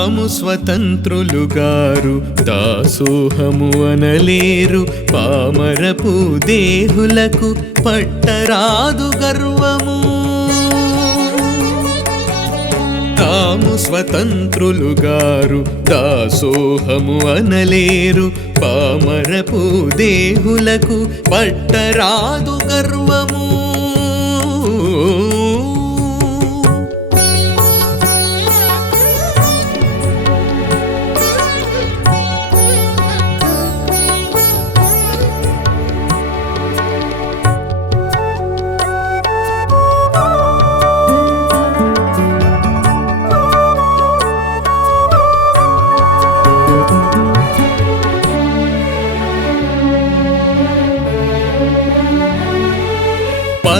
తాము స్వతంత్రులు గారు దాసోహము అనలేరు పామరపు దేహులకు పట్టరాదు గర్వము. తాము స్వతంత్రులు గారు దాసోహము అనలేరు పామరపు దేహులకు పట్టరాదు గర్వము.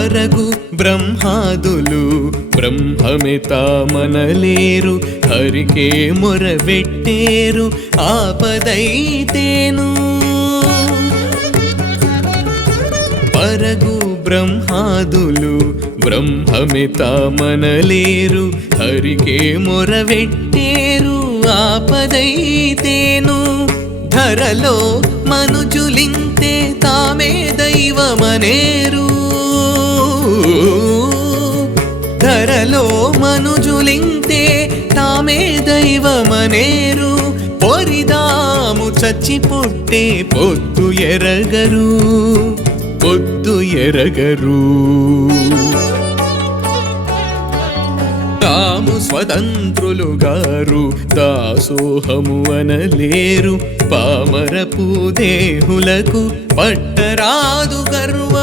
పరగు బ్రహ్మాదులు బ్రహ్మమిత మనలేరు హరికే మొరబెట్టేరు ఆపదైతేను. పరగు బ్రహ్మాదులు బ్రహ్మమిత మనలేరు హరికే మొరవెట్టేరు ఆపదైతేను. ధరలో మనుజులింతే తామే దైవమనే మనుజులింతే తామే దైవమనేరు. పొరిదాము చచ్చి పుట్టే పొద్దు ఎరగరు పొద్దు ఎరగరు. తాము స్వతంత్రులు గారు దాసోహము అనలేరు. పామరపు దేహులకు పట్టరాదు గర్వ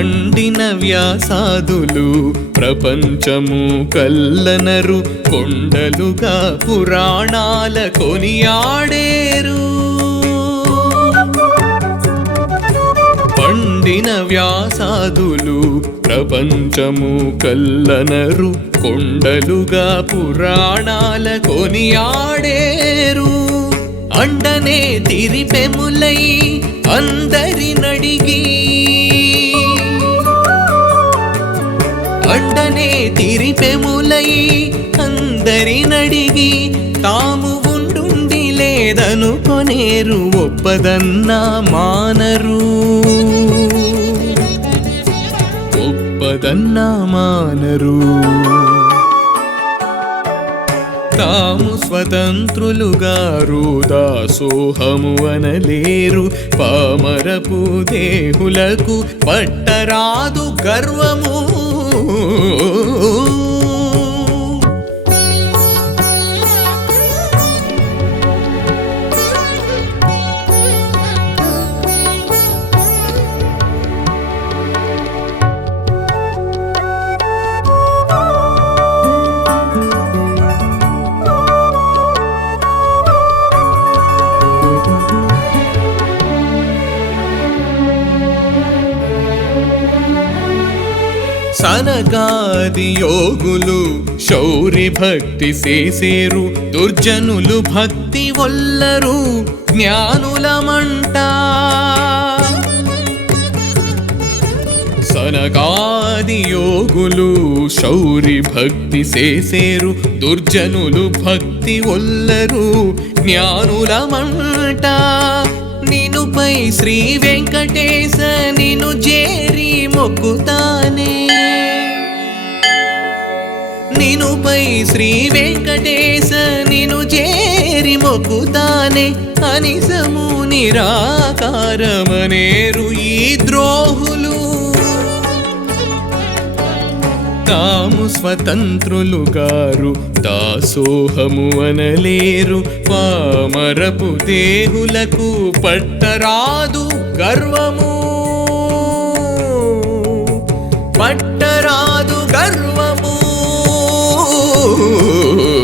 పండిన వ్యాసాదులు ప్రపంచము కల్లనరు కొండలుగా పురాణాల కొనియాడేరు. పండిన వ్యాసాదులు ప్రపంచము కల్లనరు కొండలుగా పురాణాల కొనియాడేరు. అండనే తిరిపెములై అందరి నడిగి అండనే తిరిపెములై అందరి నడిగి తాము ఉండుండి లేదనుకొనేరు ఒప్పదన్నా మానరు. ఒప్పదన్నా మానరు. తాము స్వతంత్రులుగారు దాసోహము అనలేరు. పామరపు దేహులకు పట్టరాదు గర్వము. Oh. సనగాది యోగులు శౌరి భక్తి చేసేరు దుర్జనులు భక్తి వల్లరు జ్ఞానులమంట సనగాది యోగులు శౌరి భక్తి చేసేరు దుర్జనులు భక్తి వల్లరు జ్ఞానులమంట నినుపై శ్రీ వెంకటేశ నిను చేరి మొక్కుతా నేనుపై శ్రీ వెంకటేశ నిను చేరి మొక్కుతానే. అనిసము నిరాకారమనేరు ఈ ద్రోహులు. తాము స్వతంత్రులు గారు దాసోహము అనలేరు. పామరపు దేహులకు పట్టరాదు గర్వము. పట్టరాదు గర్వ Ooh.